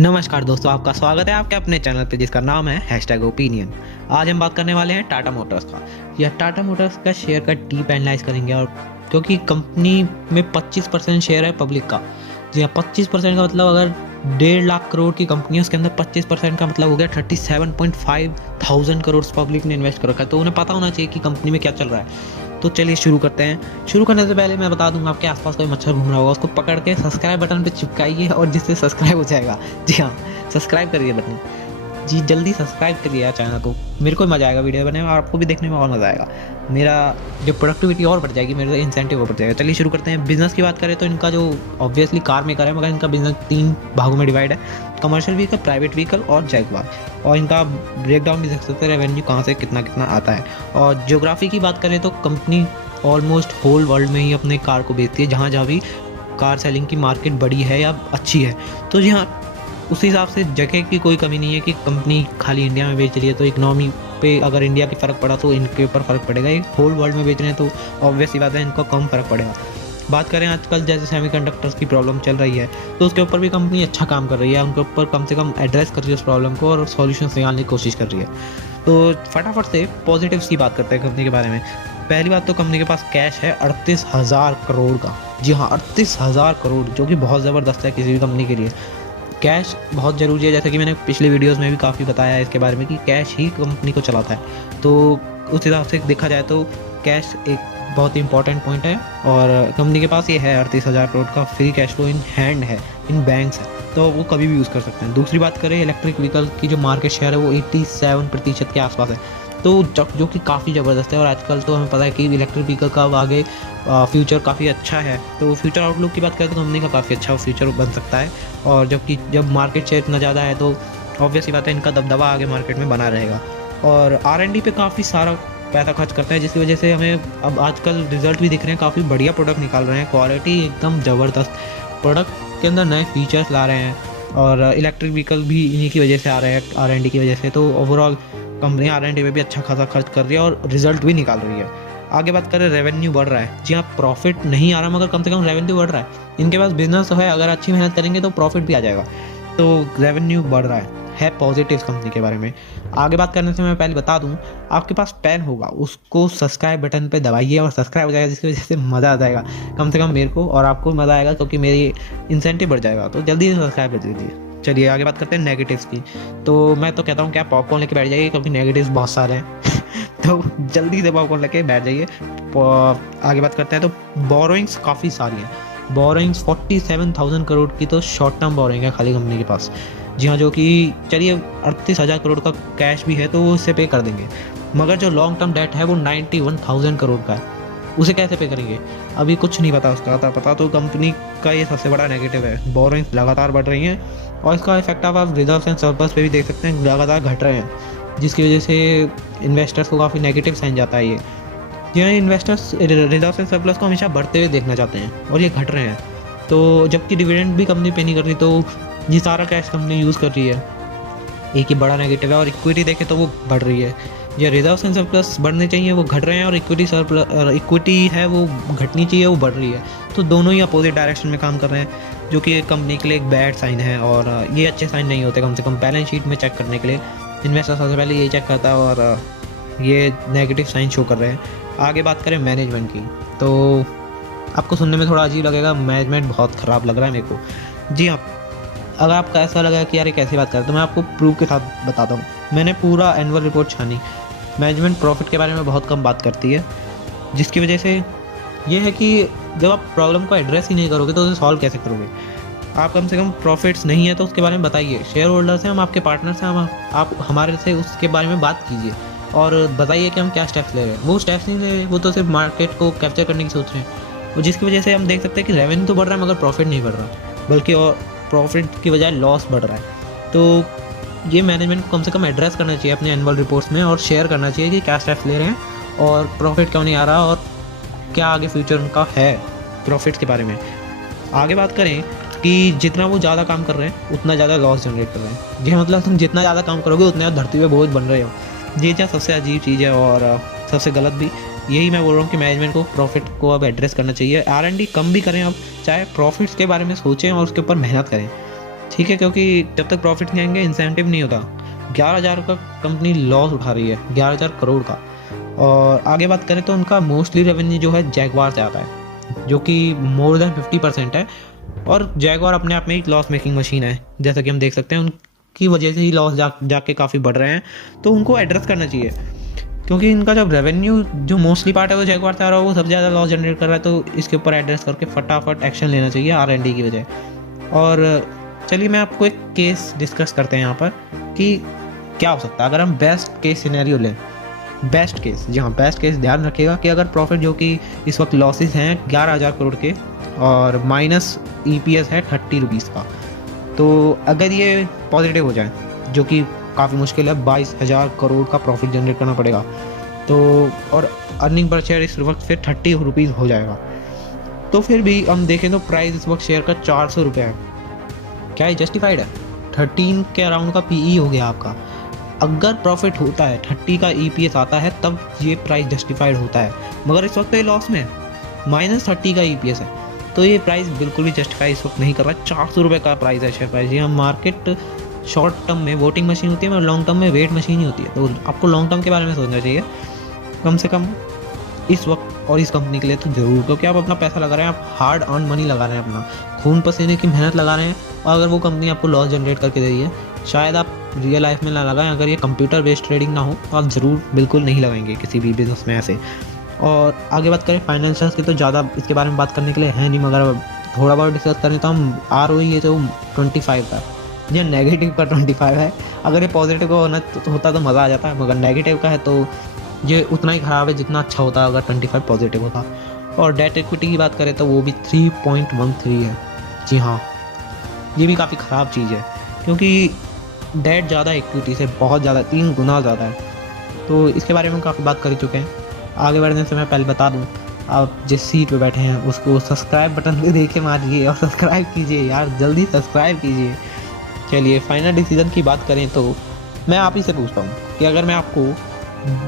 नमस्कार दोस्तों, आपका स्वागत है आपके अपने चैनल पे जिसका नाम है हैशटैग ओपिनियन। आज हम बात करने वाले हैं टाटा मोटर्स का। यह टाटा मोटर्स का शेयर का डीप एनालाइज करेंगे और क्योंकि कंपनी में 25% शेयर है पब्लिक का। जी हाँ, 25% का मतलब अगर 1.5 लाख करोड़ की कंपनी है उसके अंदर 25% का मतलब हो गया 37.5 थाउजेंड करोड़ पब्लिक ने इन्वेस्ट कर रखा है। तो उन्हें पता होना चाहिए कि कंपनी में क्या चल रहा है। तो चलिए शुरू करते हैं। शुरू करने से पहले मैं बता दूंगा, आपके आसपास कोई मच्छर घूम रहा होगा उसको पकड़ के सब्सक्राइब बटन पे चिपकाइए और जिससे सब्सक्राइब हो जाएगा। जी हाँ, सब्सक्राइब करिए बटन। जी जल्दी सब्सक्राइब करिए यार चैनल को। मेरे को मजा आएगा वीडियो बनाने में और आपको भी देखने में और मजा आएगा। मेरा जो प्रोडक्टिविटी और बढ़ जाएगी, मेरा इंसेंटिव और बढ़ जाएगा। चलिए शुरू करते हैं। बिजनेस की बात करें तो इनका जो ऑब्वियसली कार मेकर है, मगर इनका बिजनेस 3 भागों में डिवाइड है: कमर्शियल व्हीकल, प्राइवेट व्हीकल और जैगवार। और इनका ब्रेकडाउन भी देख सकते हैं, रेवेन्यू कहाँ से कितना कितना आता है। और ज्योग्राफी की बात करें तो कंपनी ऑलमोस्ट होल वर्ल्ड में ही अपने कार को बेचती है, जहाँ जहाँ भी कार सेलिंग की मार्केट बड़ी है या अच्छी है। तो जी हाँ, उस हिसाब से जगह की कोई कमी नहीं है कि कंपनी खाली इंडिया में बेच रही है तो इकनॉमी पे अगर इंडिया की फ़र्क पड़ा तो इनके ऊपर फ़र्क पड़ेगा। ये होल वर्ल्ड में बेच रहे हैं तो ऑब्वियस सी बात है इनको कम फ़र्क पड़ेगा। बात करें आजकल जैसे सेमीकंडक्टर्स की प्रॉब्लम चल रही है तो उसके ऊपर भी कंपनी अच्छा काम कर रही है, उनके ऊपर कम से कम एड्रेस कर रही है उस प्रॉब्लम को और सॉल्यूशन निकालने की कोशिश कर रही है। तो फटाफट से पॉजिटिव्स की बात करते हैं कंपनी के बारे में। पहली बात तो कंपनी के पास कैश है 38,000 करोड़ का। जी हाँ, 38,000 करोड़, जो कि बहुत ज़बरदस्त है किसी भी कंपनी के लिए। कैश बहुत ज़रूरी है, जैसा कि मैंने पिछले वीडियोस में भी काफ़ी बताया है इसके बारे में कि कैश ही कंपनी को चलाता है। तो उस हिसाब से देखा जाए तो कैश एक बहुत ही इंपॉर्टेंट पॉइंट है और कंपनी के पास ये है 38,000 करोड़ का free cash flow in hand है, इन बैंक्स है, तो वो कभी भी यूज़ कर सकते हैं। दूसरी बात करें, इलेक्ट्रिक व्हीकल की जो मार्केट शेयर है वो 87% के आसपास है, तो जो कि काफ़ी ज़बरदस्त है। और आजकल तो हमें पता है कि इलेक्ट्रिक व्हीकल का अब आगे फ्यूचर काफ़ी अच्छा है। तो फ्यूचर आउटलुक की बात करें तो कंपनी का काफ़ी अच्छा फ्यूचर बन सकता है। और जबकि जब मार्केट शेयर इतना ज़्यादा है तो ऑब्वियस सी बात है इनका दबदबा आगे मार्केट में बना रहेगा। और R&D पे काफ़ी सारा पैसा खर्च करता है, जिसकी वजह से हमें अब आजकल रिजल्ट भी दिख रहे हैं, काफ़ी बढ़िया प्रोडक्ट निकाल रहे हैं, क्वालिटी एकदम ज़बरदस्त। प्रोडक्ट के अंदर नए फीचर्स ला रहे हैं और इलेक्ट्रिक व्हीकल भी इन्हीं की वजह से आ रहे हैं, R&D की वजह से। तो ओवरऑल कंपनी R&D में भी अच्छा खासा खर्च कर रही है और रिजल्ट भी निकाल रही है। आगे बात करें, रेवेन्यू बढ़ रहा है। जी हाँ, प्रॉफिट नहीं आ रहा मगर कम से कम रेवेन्यू बढ़ रहा है। इनके पास बिजनेस है, अगर अच्छी मेहनत करेंगे तो प्रॉफिट भी आ जाएगा। तो रेवेन्यू बढ़ रहा है पॉजिटिव कंपनी के बारे में। आगे बात करने से मैं पहले बता दूं, आपके पास पेन होगा उसको सब्सक्राइब बटन पे दबाइए और सब्सक्राइब हो जाएगा, जिसकी वजह से मज़ा आ जाएगा। कम से कम मेरे को और आपको मज़ा आएगा क्योंकि मेरी इंसेंटिव बढ़ जाएगा। तो जल्दी से सब्सक्राइब कर दीजिए। चलिए आगे बात करते हैं नेगेटिव्स की। तो मैं तो कहता हूँ कि आप पॉपकॉर्न लेके बैठ जाइए क्योंकि नेगेटिव्स बहुत सारे हैं। तो जल्दी से पॉपकॉर्न लेके बैठ जाइए। आगे बात करते हैं तो बोरोइंग्स काफ़ी सारी हैं। बोरोइंग्स 47,000 करोड़ की तो शॉर्ट टर्म बोरोइंग है खाली कंपनी के पास। जी हाँ, जो कि चलिए 38,000 करोड़ का कैश भी है तो वो उससे पे कर देंगे, मगर जो लॉन्ग टर्म डेट है वो 91,000 करोड़ का है। उसे कैसे पे करेंगे अभी कुछ नहीं पता उसका। पता तो कंपनी का ये सबसे बड़ा नेगेटिव है। बोरोइंग्स लगातार बढ़ रही हैं और इसका इफेक्ट आप रिजर्व एंड सरप्लस पे भी देख सकते हैं, लगातार घट रहे हैं, जिसकी वजह से इन्वेस्टर्स को काफ़ी नेगेटिव साइन जाता है ये। जी, इन्वेस्टर्स रिजर्व एंड सरप्लस को हमेशा बढ़ते हुए देखना चाहते हैं और ये घट रहे हैं। तो जबकि डिविडेंड भी कंपनी पे नहीं कर रही, तो ये सारा कैश कंपनी यूज़ कर रही है, एक ही बड़ा नेगेटिव है। और इक्विटी देखें तो वो बढ़ रही है। ये रिजर्व एंड सरप्लस बढ़ने चाहिए, वो घट रहे हैं, और इक्विटी है वो घटनी चाहिए, वो बढ़ रही है। तो दोनों ही अपोजिट डायरेक्शन में काम कर रहे हैं, जो कि कंपनी के लिए एक बैड साइन है और ये अच्छे साइन नहीं होते। कम से कम बैलेंस शीट में चेक करने के लिए इन्वेस्टर सबसे पहले यही चेक करता है और ये नेगेटिव साइन शो कर रहे हैं। आगे बात करें मैनेजमेंट की, तो आपको सुनने में थोड़ा अजीब लगेगा, मैनेजमेंट बहुत ख़राब लग रहा है मेरे को। जी हाँ, अगर आपको ऐसा लगा कि यार ये कैसी बात कर रहे हैं तो मैं आपको प्रूफ के साथ बताता हूँ। मैंने पूरा एनुअल रिपोर्ट छानी। मैनेजमेंट प्रॉफिट के बारे में बहुत कम बात करती है, जिसकी वजह से ये है कि जब आप प्रॉब्लम को एड्रेस ही नहीं करोगे तो उसे सॉल्व कैसे करोगे। आप कम से कम प्रॉफिट्स नहीं है तो उसके बारे में बताइए। शेयर होल्डर्स हैं हम, आपके पार्टनर्स हैं हम, आप हमारे से उसके बारे में बात कीजिए और बताइए कि हम क्या स्टेप्स ले रहे हैं। वो स्टेप्स नहीं ले रहे, वो तो सिर्फ मार्केट को कैप्चर करने की सोच रहे हैं, और जिसकी वजह से हम देख सकते हैं कि रेवेन्यू तो बढ़ रहा है मगर प्रॉफिट नहीं बढ़ रहा, बल्कि और प्रॉफिट की बजाय लॉस बढ़ रहा है। तो ये मैनेजमेंट को कम से कम एड्रेस करना चाहिए अपने एनुअल रिपोर्ट्स में और शेयर करना चाहिए कि क्या स्टेप्स ले रहे हैं और प्रॉफिट क्यों नहीं आ रहा और क्या आगे फ्यूचर उनका है प्रॉफिट के बारे में। आगे बात करें कि जितना वो ज़्यादा काम कर रहे हैं उतना ज़्यादा लॉस जनरेट कर रहे हैं। ये मतलब तुम जितना ज़्यादा काम करोगे उतना धरती पे बोझ बन रहे हो। ये क्या सबसे अजीब चीज़ है और सबसे गलत भी। यही मैं बोल रहा हूँ कि मैनेजमेंट को प्रॉफिट को अब एड्रेस करना चाहिए। R&D कम भी करें अब, चाहे प्रॉफिट्स के बारे में सोचें और उसके ऊपर मेहनत करें। ठीक है, क्योंकि जब तक प्रॉफिट नहीं आएंगे इंसेंटिव नहीं होता। 11,000 का कंपनी लॉस उठा रही है, 11,000 करोड़ का। और आगे बात करें तो उनका मोस्टली रेवेन्यू जो है जैगवार से आता है, जो कि मोर देन 50% है। और जैगवार अपने आप में एक लॉस मेकिंग मशीन है, जैसा कि हम देख सकते हैं उनकी वजह से ही लॉस जाके काफ़ी बढ़ रहे हैं। तो उनको एड्रेस करना चाहिए, क्योंकि इनका जब रेवेन्यू जो मोस्टली पार्ट है वो जैगवार से आ रहा है, वो सबसे ज़्यादा लॉस जनरेट कर रहा है। तो इसके ऊपर एड्रेस करके फटाफट एक्शन लेना चाहिए R&D की वजह। और चलिए मैं आपको एक केस डिस्कस करते हैं यहाँ पर कि क्या हो सकता है अगर हम बेस्ट केस सिनेरियो लें। बेस्ट केस, जी हाँ बेस्ट केस, ध्यान रखिएगा कि अगर प्रॉफिट जो कि इस वक्त लॉसेस हैं 11,000 करोड़ के और माइनस EPS है 30 रुपीज़ का, तो अगर ये पॉजिटिव हो जाए, जो कि काफ़ी मुश्किल है, 22,000 करोड़ का प्रॉफिट जनरेट करना पड़ेगा, तो और अर्निंग पर शेयर इस वक्त फिर 30 रुपीज़ हो जाएगा। तो फिर भी हम देखें तो प्राइस इस वक्त शेयर का 400 रुपये है। क्या ये जस्टिफाइड है? 13 के अराउंड का PE हो गया आपका। अगर प्रॉफिट होता है, 30 का EPS आता है, तब ये प्राइस जस्टिफाइड होता है। मगर इस वक्त ये लॉस में है, -30 का EPS है, तो ये प्राइस बिल्कुल भी जस्टिफाई इस वक्त नहीं कर रहा। 400 रुपये का प्राइस है शेयर प्राइस। ये मार्केट शॉर्ट टर्म में वोटिंग मशीन होती है और लॉन्ग टर्म में वेट मशीन ही होती है। तो आपको लॉन्ग टर्म के बारे में सोचना चाहिए कम से कम इस वक्त और इस कंपनी के लिए तो ज़रूर, क्योंकि आप अपना पैसा लगा रहे हैं, आप हार्ड अर्न मनी लगा रहे हैं, अपना खून पसीने की मेहनत लगा रहे हैं। और अगर वो कंपनी आपको लॉस जनरेट करके दे रही है, शायद आप रियल लाइफ में ना लगाएं। अगर ये कंप्यूटर बेस्ड ट्रेडिंग ना हो तो आप ज़रूर बिल्कुल नहीं लगाएंगे किसी भी बिजनेस में ऐसे। और आगे बात करें फाइनेंशियल्स की, तो ज़्यादा इसके बारे में बात करने के लिए है नहीं, मगर थोड़ा बहुत डिस्कस करें तो हम ROE ये तो 25 का, ये नेगेटिव का 25 है। अगर ये पॉजिटिव का होता तो मज़ा आ जाता है, मगर नेगेटिव का है तो ये उतना ही ख़राब है जितना अच्छा होता अगर 25 पॉजिटिव होता। और डेट इक्विटी की बात करें तो वो भी 3.13 है। जी हाँ, ये भी काफ़ी ख़राब चीज़ है, क्योंकि डेट ज़्यादा इक्विटी से बहुत ज़्यादा, 3 गुना ज़्यादा है। तो इसके बारे में काफ़ी बात कर चुके हैं। आगे बढ़ने से मैं पहले बता दूं, आप जिस सीट पे बैठे हैं उसको सब्सक्राइब बटन पे देख के मारिए और सब्सक्राइब कीजिए यार, जल्दी सब्सक्राइब कीजिए। चलिए फाइनल डिसीजन की बात करें तो मैं आप ही से पूछता हूँ कि अगर मैं आपको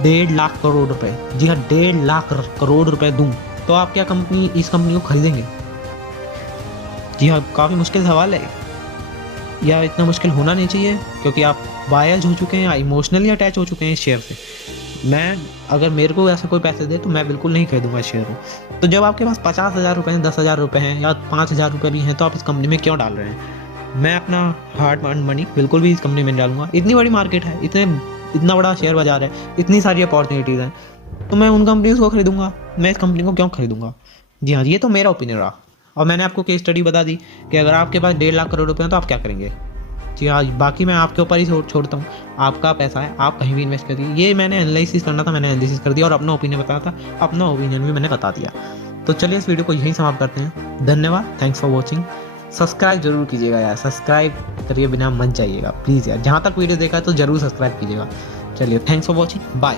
1.5 लाख करोड़ रुपए, जी हाँ 1.5 लाख करोड़ रुपए दूँ, तो आप क्या इस कंपनी को खरीदेंगे? जी हाँ, काफ़ी मुश्किल सवाल है, या इतना मुश्किल होना नहीं चाहिए, क्योंकि आप बायज हो चुके हैं, इमोशनली अटैच हो चुके हैं इस शेयर से। मैं अगर मेरे को ऐसे कोई पैसे दे तो मैं बिल्कुल नहीं खरीदूंगा इस शेयर को। तो जब आपके पास 50,000 रुपये हैं, 10,000 रुपये हैं या 5,000 रुपये भी हैं, तो आप इस कंपनी में क्यों डाल रहे हैं? मैं अपना हार्ड अर्न मनी बिल्कुल भी इस कंपनी में डालूंगा। इतनी बड़ी मार्केट है, इतना बड़ा शेयर बाजार है, इतनी सारी अपॉर्चुनिटीज़ हैं, तो मैं उन कंपनीज़ को खरीदूंगा, मैं इस कंपनी को क्यों खरीदूंगा? जी हाँ, ये तो मेरा ओपिनियन रहा। और मैंने आपको केस स्टडी बता दी कि अगर आपके पास 1.5 लाख करोड़ रुपये हैं तो आप क्या करेंगे। जी हाँ, बाकी मैं आपके ऊपर ही छोड़ता हूँ, आपका पैसा है, आप कहीं भी इन्वेस्ट करिए। ये मैंने एनालिसिस करना था, मैंने एनालिसिस कर दिया और अपना ओपिनियन बताया था, अपना ओपिनियन भी मैंने बता दिया। तो चलिए इस वीडियो को यहीं समाप्त करते हैं। धन्यवाद, थैंक्स फॉर वॉचिंग। सब्सक्राइब जरूर कीजिएगा यार, सब्सक्राइब करिए बिना मत जाइएगा प्लीज़ यार। जहाँ तक वीडियो देखा है तो ज़रूर सब्सक्राइब कीजिएगा। चलिए थैंक्स फॉर वॉचिंग, बाय।